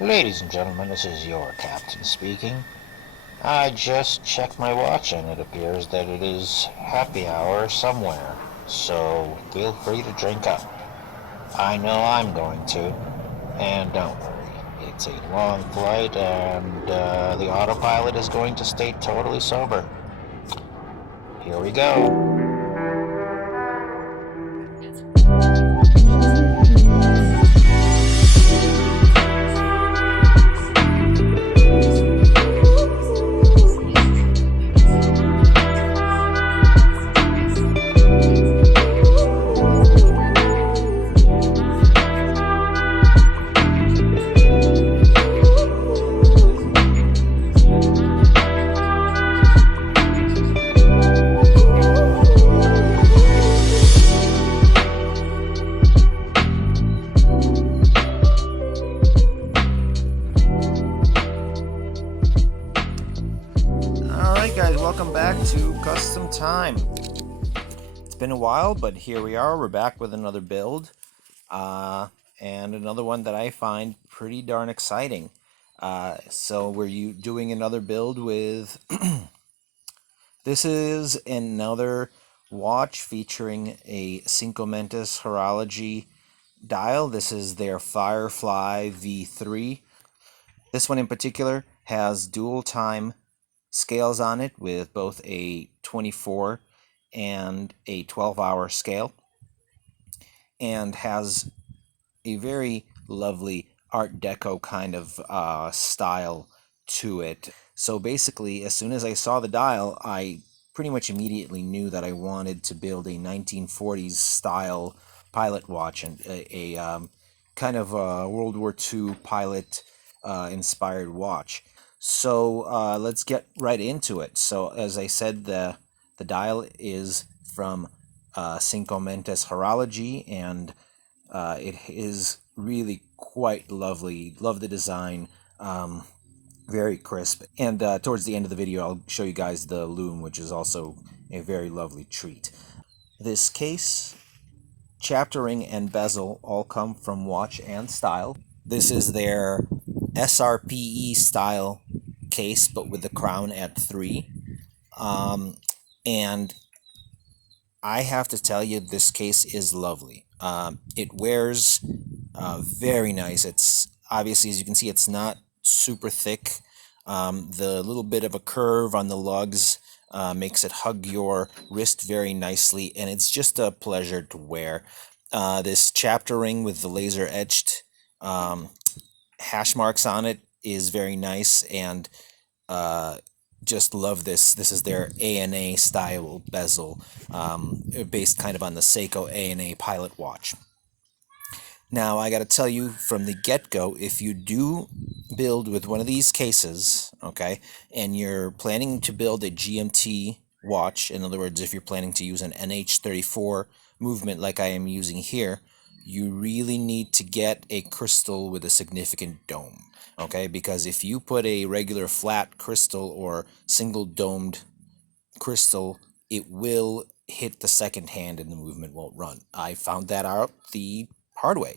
Ladies and gentlemen, this is your captain speaking. I just checked my watch and it appears that it is happy hour somewhere, so feel free to drink up. I know I'm going to, and don't worry, it's a long flight and the autopilot is going to stay totally sober. Here we go. Alright guys, welcome back to Custom Time. It's been a while, but here we are. We're back with another build. And another one that I find pretty darn exciting. So we're doing another build with... This is another watch featuring a CincoMentes Horology dial. This is their FireFly V3. This one in particular has dual time scales on it with both a 24 and a 12-hour scale, and has a very lovely Art Deco kind of style to it. So basically, as soon as I saw the dial, I pretty much immediately knew that I wanted to build a 1940s style pilot watch, and a kind of World War II pilot inspired watch. So let's get right into it. So as I said, the dial is from CincoMentes Horology, and it is really quite lovely. Love the design. Very crisp. And towards the end of the video, I'll show you guys the loom, which is also a very lovely treat. This case, chapter ring, and bezel all come from Watch and Style. This is their SRPE style case, but with the crown at 3. And I have to tell you, this case is lovely. It wears very nice. It's obviously, as you can see, it's not super thick. The little bit of a curve on the lugs makes it hug your wrist very nicely, and it's just a pleasure to wear. This chapter ring with the laser etched hash marks on it is very nice, and just love this. This is their ANA style bezel, based kind of on the Seiko ANA pilot watch. Now, I got to tell you from the get-go, if you do build with one of these cases, okay, and you're planning to build a GMT watch, in other words, if you're planning to use an NH34 movement like I am using here, you really need to get a crystal with a significant dome, okay? Because if you put a regular flat crystal or single domed crystal, it will hit the second hand and the movement won't run. I found that out the hard way,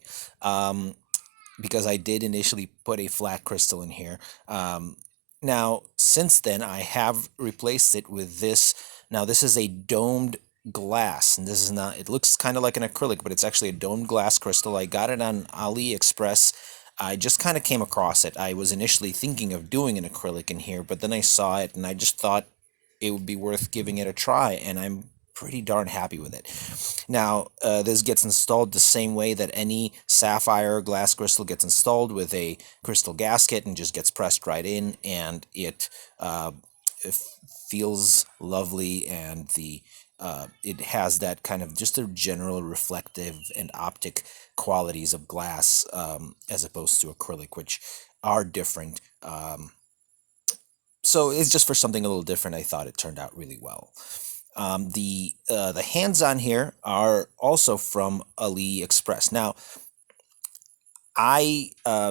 because I did initially put a flat crystal in here. Now, since then, I have replaced it with this. Now, this is a domed glass, and this is not, it looks kind of like an acrylic, but it's actually a domed glass crystal. I got it on AliExpress. I just kind of came across it. I was initially thinking of doing an acrylic in here, but then I saw it, and I just thought it would be worth giving it a try, and I'm pretty darn happy with it. Now, this gets installed the same way that any sapphire glass crystal gets installed, with a crystal gasket, and just gets pressed right in, and it feels lovely, and it has that kind of just a general reflective and optic qualities of glass, as opposed to acrylic, which are different. So it's just for something a little different. I thought it turned out really well. The hands on here are also from AliExpress. Now,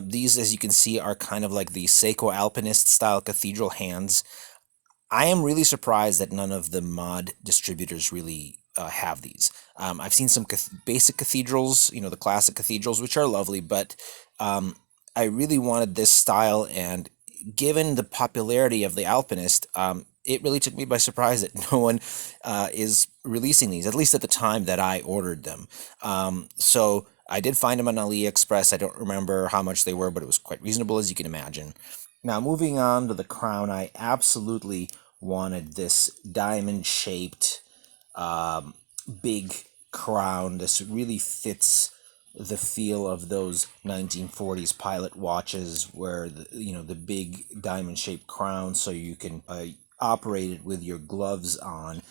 these, as you can see, are kind of like the Seiko Alpinist style cathedral hands. I am really surprised that none of the mod distributors really have these. I've seen some basic cathedrals, the classic cathedrals, which are lovely, but I really wanted this style, and given the popularity of the Alpinist, it really took me by surprise that no one is releasing these, at least at the time that I ordered them. So I did find them on AliExpress. I don't remember how much they were, but it was quite reasonable, as you can imagine. Now, moving on to the crown, I absolutely wanted this diamond shaped um, big crown. This really fits the feel of those 1940s pilot watches, where the big diamond shaped crown, so you can operate it with your gloves on.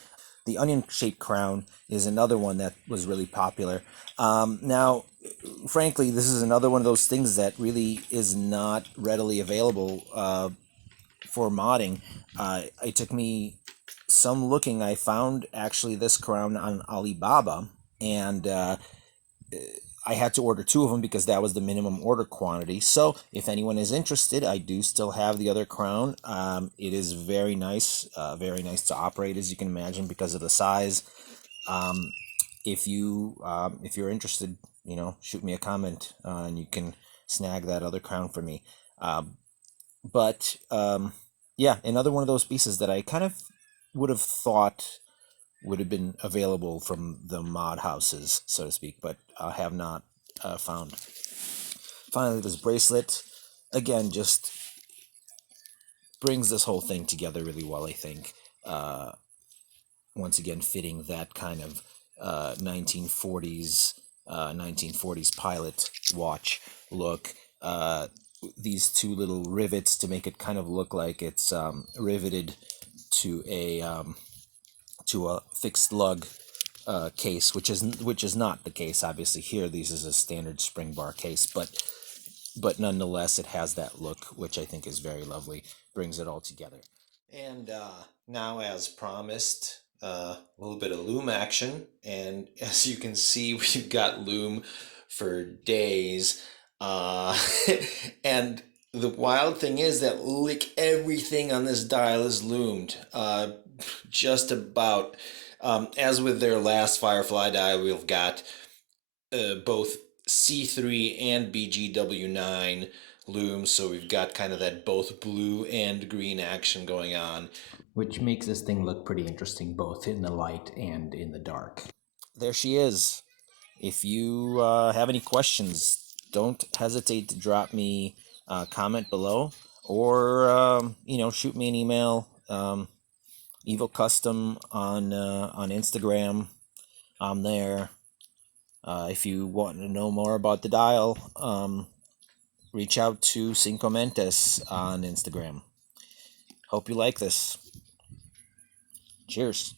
The onion shaped crown is another one that was really popular. Now, frankly, this is another one of those things that really is not readily available for modding. It took me some looking. I found actually this crown on Alibaba, and I had to order two of them because that was the minimum order quantity. So if anyone is interested, I do still have the other crown. It is very nice to operate, as you can imagine, because of the size. Um, if you're interested, shoot me a comment, and you can snag that other crown for me. But yeah, another one of those pieces that I kind of would have thought would have been available from the mod houses, so to speak, but have not found. Finally, this bracelet, again, just brings this whole thing together really well, I think. Once again, fitting that kind of 1940s pilot watch look. These two little rivets to make it kind of look like it's riveted to a fixed lug case, which is not the case. Obviously, here these is a standard spring bar case, but nonetheless, it has that look, which I think is very lovely. Brings it all together. And now, as promised, a little bit of loom action. And as you can see, we've got loom for days. Uh, and the wild thing is that like everything on this dial is loomed. Just about. As with their last Firefly dial, we've got both C3 and BGW9 looms, so we've got kind of that both blue and green action going on, which makes this thing look pretty interesting both in the light and in the dark. There she is. If you have any questions, don't hesitate to drop me a comment below, or shoot me an email. Evil Custom on Instagram. I'm there. If you want to know more about the dial, reach out to CincoMentes on Instagram. Hope you like this. Cheers.